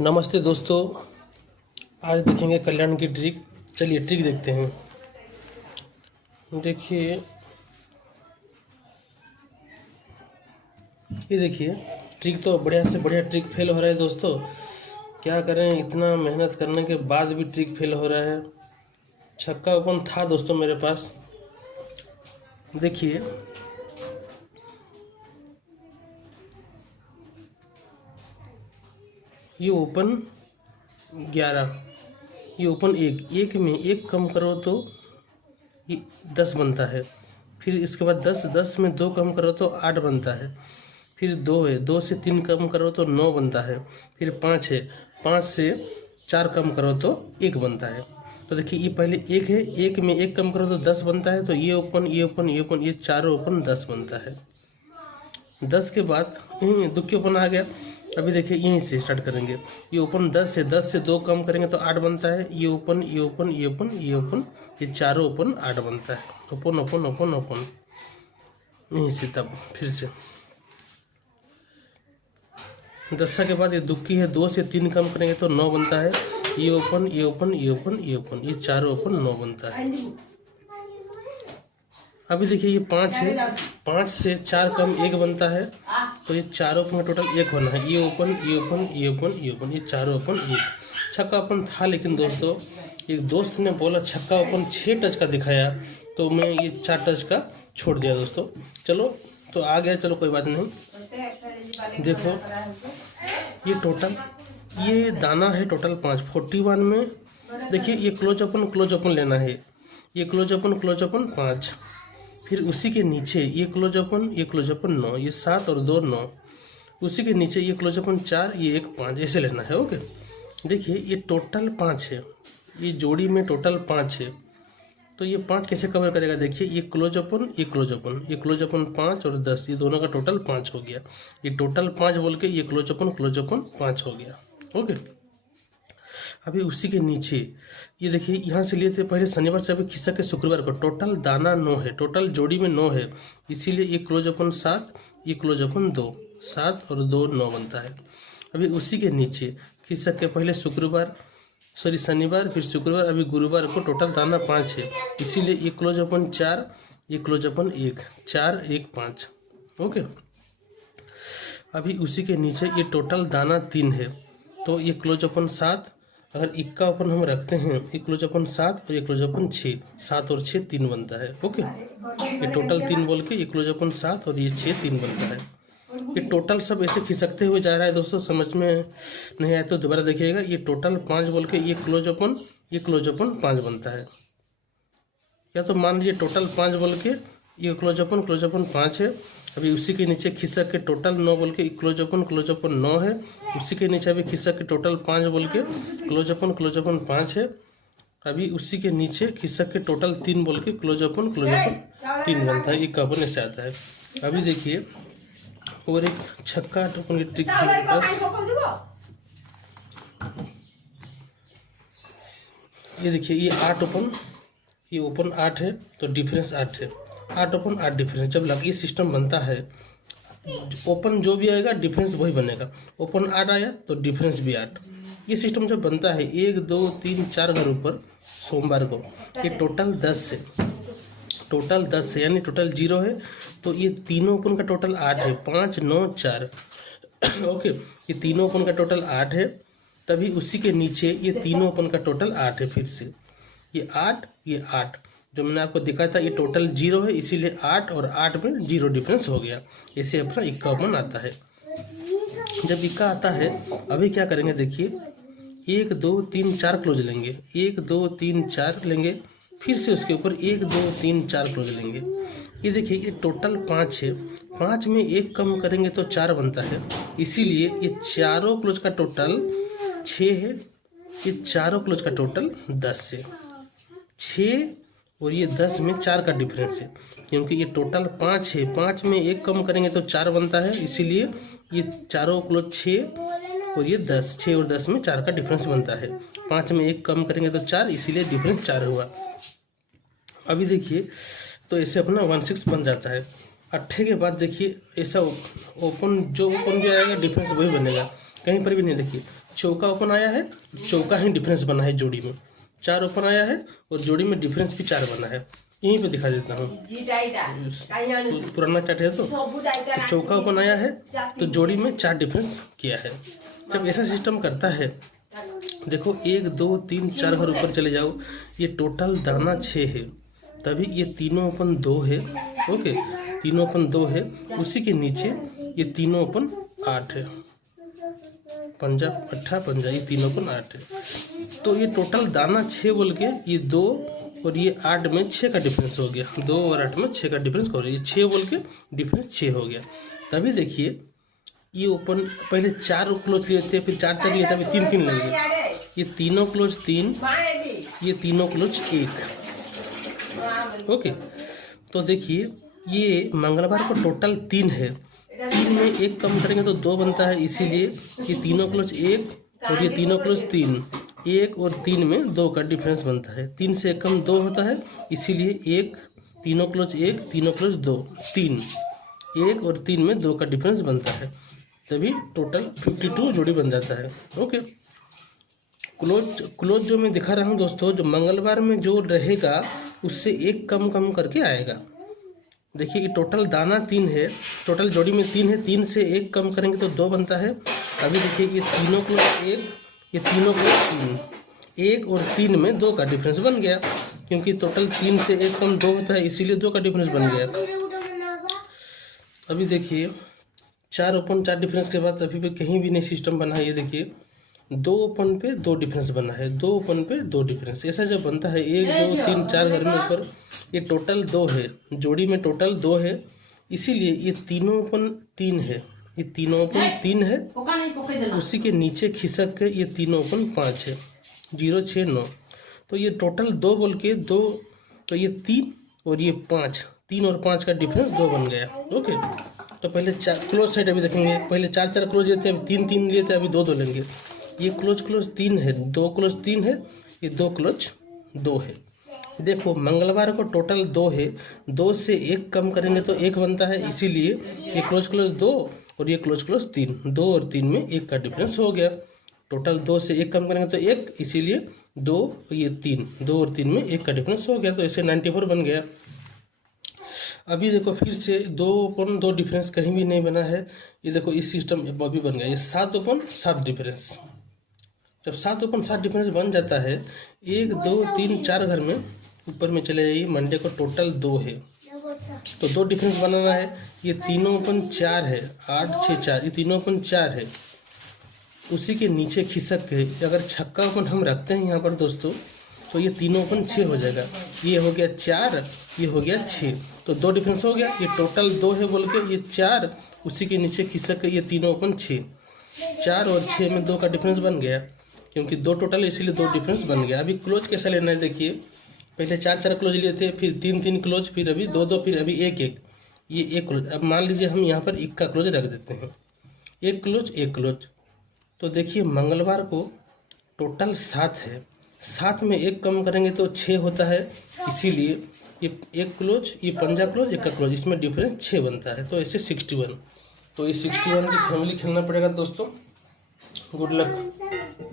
नमस्ते दोस्तों, आज देखेंगे कल्याण की ट्रिक। चलिए ट्रिक देखते हैं। देखिए, ये देखिए ट्रिक तो बढ़िया से बढ़िया ट्रिक फेल हो रहा है दोस्तों। क्या करें, इतना मेहनत करने के बाद भी ट्रिक फेल हो रहा है। छक्का ओपन था दोस्तों मेरे पास। देखिए ये ओपन 11, ये ओपन 1, 1 में 1 कम करो तो ये 10 बनता है। फिर इसके बाद 10, 10 में 2 कम करो तो 8 बनता है। फिर 2 है, 2 से 3 कम करो तो 9 बनता है। फिर 5 है, 5 से 4 कम करो तो 1 बनता है। तो देखिए ये पहले 1 है, 1 में 1 कम करो तो 10 बनता है। तो ये ओपन, ये ओपन, ये ओपन, ये चारों ओपन 10 बनता है। 10 के बाद यहीं दुखी ओपन आ गया। अभी देखिए यहीं से स्टार्ट करेंगे। ये ओपन 10 है, 10 से 2 कम करेंगे तो 8 बनता है। ये ओपन, ये ओपन, ये ओपन, ये ओपन, ये चारों ओपन 8 बनता है। ओपन ओपन ओपन ओपन, यहीं से तब फिर से 10 के बाद ये दुक्की है, 2 से 3 कम करेंगे तो 9 बनता है। ये ओपन, ये ओपन, ये ओपन, ये ओपन, ये चारों ओपन 9 बनता है। अभी देखिए ये 5 है, 5 से 4 कम 1 बनता है। तो ये चारों ओपन टोटल 1 होना है। ये ओपन, ये ओपन, ये ओपन, ये ओपन, ये चारों ओपन 1। छक्का ओपन था, लेकिन दोस्तों एक दोस्त ने बोला छक्का ओपन 6 टच का दिखाया, तो मैं ये 4 टच का छोड़ दिया दोस्तों। चलो तो आ गया, चलो कोई बात नहीं। देखो ये टोटल, ये दाना है टोटल 5, 41 में। देखिए ये क्लोज ओपन लेना है। ये क्लोज ओपन 5। फिर उसी के नीचे ये क्लोज ओपन 9, ये 7 और 2 9। उसी के नीचे ये क्लोज ओपन 4, ये 1 5, ऐसे लेना है। ओके, देखिए ये टोटल 5 है, ये जोड़ी में टोटल 5 है। तो ये 5 कैसे कवर करेगा? देखिए ये क्लोज ओपन, ये क्लोज ओपन, ये क्लोज ओपन 5 और 10, ये दोनों का टोटल 5 हो गया। ये टोटल 5 बोल के ये क्लोज ओपन 5 हो गया। ओके, अभी उसी के नीचे ये देखिए यहाँ से लिए थे पहले शनिवार से, अभी खिसक के शुक्रवार को। टोटल दाना 9 है, टोटल जोड़ी में 9 है, इसीलिए ये क्लोज ओपन 7, ये क्लोज ओपन 2, 7 और 2 9 बनता है। अभी उसी के नीचे खिसक के पहले शनिवार, फिर शुक्रवार, अभी गुरुवार को टोटल दाना 5 है, इसीलिए ये क्लोज ओपन 4, ये क्लोज ओपन 1, 4 1 5। ओके, अभी उसी के नीचे ये टोटल दाना 3 है, तो ये क्लोज ओपन 7। अगर इक्का ओपन हम रखते हैं, ये क्लोज ओपन 7 और ये क्लोज ओपन 6, 7 और 6 3 बनता है। ओके, ये टोटल 3 बोल के ये क्लोज ओपन 7 और ये 6 3 बनता है। ये टोटल सब ऐसे खिसकते हुए जा रहा है दोस्तों। समझ में नहीं आया तो दोबारा देखिएगा। ये टोटल 5 बोल के ये क्लोज ओपन 5 बनता है। या तो मान लीजिए टोटल 5 बोल के ये क्लोज ओपन 5 है। अभी उसी के नीचे खिसक के टोटल 9 बोल के क्लोज ओपन 9 है। उसी के नीचे अभी खिसक के टोटल 5 बोल के क्लोज ओपन 5 है। अभी उसी के नीचे खिसक के टोटल 3 बोल के क्लोज ओपन 3 बनता है। ये कवन ऐसे आता है। अभी देखिए और एक छक्का ओपन की ट्रिक ये देखिए, ये 8 ओपन, ये ओपन 8 है तो डिफरेंस 8 है। 8 ओपन 8 डिफरेंस, जब लगी सिस्टम बनता है, ओपन जो भी आएगा डिफरेंस वही बनेगा। ओपन 8 आया तो डिफरेंस भी 8। ये सिस्टम जब बनता है 1 2 3 4 घर ऊपर सोमवार को, ये टोटल 10 है, यानी टोटल 0 है। तो ये तीनों ओपन का टोटल 8 है, 5 9 4। ओके, ये तीनों ओपन का टोटल 8 है। तभी उसी के नीचे ये तीनों ओपन का टोटल 8 है। फिर से ये 8, ये 8 जो मैंने आपको दिखाया था, ये टोटल 0 है, इसीलिए 8 और 8 में 0 डिफरेंस हो गया। ऐसे अपना इक्का ओपन आता है। जब इक्का आता है, अभी क्या करेंगे देखिए, 1 2 3 4 क्लोज लेंगे, 1 2 3 4 लेंगे, फिर से उसके ऊपर 1 2 3 4 क्लोज लेंगे। ये देखिए ये टोटल 5 है, 5 में 1 कम करेंगे तो 4 बनता है, इसीलिए ये चारों क्लोज का टोटल 6 है। ये चारों क्लोज का टोटल 10 है। 6 और ये 10 में 4 का डिफरेंस है, क्योंकि ये टोटल 5 है, 5 में 1 कम करेंगे तो 4 बनता है, इसीलिए ये चारों क्लोज 6 और ये 10, 6 और 10 में 4 का डिफरेंस बनता है। 5 में 1 कम करेंगे तो 4, इसीलिए डिफरेंस 4 हुआ। अभी देखिए तो ऐसे अपना 16 बन जाता है। 8 के बाद देखिए ऐसा ओपन, जो ओपन भी आएगा डिफरेंस वही बनेगा। कहीं पर भी नहीं। देखिए चौका ओपन आया है, चौका ही डिफरेंस बना है जोड़ी में, 4 ओपन आया है और जोड़ी में डिफरेंस भी 4 बना है। यहीं पे दिखा देता हूँ, पुराना चार्ट है तो चौका ओपन आया है तो जोड़ी में 4 डिफरेंस किया है। जब ऐसा सिस्टम करता है, देखो 1 2 3 4 घर ऊपर चले जाओ, ये टोटल दाना 6 है, तभी ये तीनों ओपन 2 है। ओके, तीनों ओपन 2 है, उसी के नीचे ये तीनों ओपन 8 है, पंजा अट्ठा पंजा, ये तीनों ओपन 8 है। तो ये टोटल दाना 6 बोल के ये 2 और ये 8 में 6 का डिफरेंस हो गया, 2 और 8 में 6 का डिफरेंस हो रहा है, ये 6 बोल के डिफरेंस 6 हो गया। तभी देखिए ये ओपन पहले 4 क्लोज लिए थे, फिर 4 4 लिए थे, अभी 3 3 लगे, ये तीनों क्लोज 3, ये तीनों क्लोज 1। ओके, तो देखिए ये मंगलवार को टोटल 3 है, 3 में 1 कम करेंगे तो 2 बनता है, इसीलिए ये तीनों क्लोज 1 और ये तीनों क्लोज 3, 1 और 3 में 2 का डिफरेंस बनता है। 3 से 1 कम 2 होता है, इसीलिए 1 तीनों क्लोज 1 तीनों क्लोज 2 3, 1 और 3 में 2 का डिफरेंस बनता है, तभी टोटल 52 जोड़ी बन जाता है। ओके, क्लोज जो मैं दिखा रहा हूँ दोस्तों, जो मंगलवार में जो रहेगा उससे 1 कम कम करके आएगा। देखिए ये टोटल दाना 3 है, टोटल जोड़ी में 3 है, 3 से 1 कम करेंगे तो 2 बनता है। अभी देखिए ये तीनों क्लोज 1, ये तीनों क्लोज 3, 1 और 3 में 2 का डिफरेंस बन गया, क्योंकि टोटल 3 से 1 कम 2 होता है, इसीलिए 2 का डिफरेंस बन गया। अभी देखिए 4 ओपन 4 डिफरेंस के बाद अभी भी कहीं भी नहीं सिस्टम बना है। ये देखिए 2 ओपन पे 2 डिफरेंस बना है, 2 ओपन पे 2 डिफरेंस, ऐसा जब बनता है 1 2 3 4 घर में ऊपर, ये टोटल 2 है, जोड़ी में टोटल 2 है, इसीलिए ये तीनों ओपन 3 है, ये तीनों ओपन 3 है, उसी के नीचे खिसक के ये तीनों ओपन 5 है, 0 6 9, तो ये टोटल 2 बोल के 2, तो ये 3 और ये 5, 3 और 5 का डिफरेंस 2 बन गया। ओके, तो पहले 4 क्लोज साइड अभी देखेंगे, पहले 4 4 क्लोज लेते हैं, अभी 3 3 लेते हैं, अभी 2 2 लेंगे। ये क्लोज 3 है, 2 क्लोज 3 है, ये 2 क्लोज 2 है। देखो मंगलवार को टोटल 2 है, 2 से 1 कम करेंगे तो 1 बनता है, इसीलिए ये क्लोज 2 और ये क्लोज 3, 2 और 3 में 1 का डिफरेंस हो गया। टोटल 2 से 1 कम करेंगे तो 1, इसीलिए 2 ये 3, 2 और 3 में 1 का डिफरेंस हो गया, तो इसे 94 बन गया। अभी देखो फिर से 2 ओपन 2 डिफरेंस कहीं भी नहीं बना है, ये देखो इस सिस्टम अभी बन गया, ये 7 ओपन 7 डिफरेंस। जब 7 ओपन 7 डिफरेंस बन जाता है, 1 2 3 4 घर में ऊपर में चले जाइए, मंडे को टोटल 2 है, तो 2 डिफरेंस बनाना है। ये तीनों ओपन 4 है, 8 6 4, ये तीनों ओपन 4 है, उसी के नीचे खिसक के अगर छक्का ओपन हम रखते हैं यहाँ पर दोस्तों, तो ये तीनों ओपन 6 हो जाएगा, ये हो गया 4, ये हो गया 6, तो 2 डिफरेंस हो गया। ये टोटल 2 है बोल के ये 4, उसी के नीचे खिसक के ये तीनों ओपन 6, 4 और 6 में 2 का डिफरेंस बन गया, क्योंकि 2 टोटल इसीलिए 2 डिफरेंस बन गया। अभी क्लोज कैसा लेना है, देखिए पहले 4 4 क्लोज लिए थे, फिर 3 3 क्लोज, फिर अभी 2 2, फिर अभी 1 1, ये 1 क्लोज। अब मान लीजिए हम यहाँ पर 1 का क्लोज रख देते हैं, 1 क्लोज 1 क्लोज, तो देखिए मंगलवार को टोटल 7 है, 7 में 1 कम करेंगे तो 6 होता है, इसीलिए ये 1 क्लोज, ये पंजा क्लोज 1 का क्लोज, इसमें डिफरेंस 6 बनता है, तो ऐसे 61। तो ये 61 की फैमिली खेलना पड़ेगा दोस्तों। Good luck.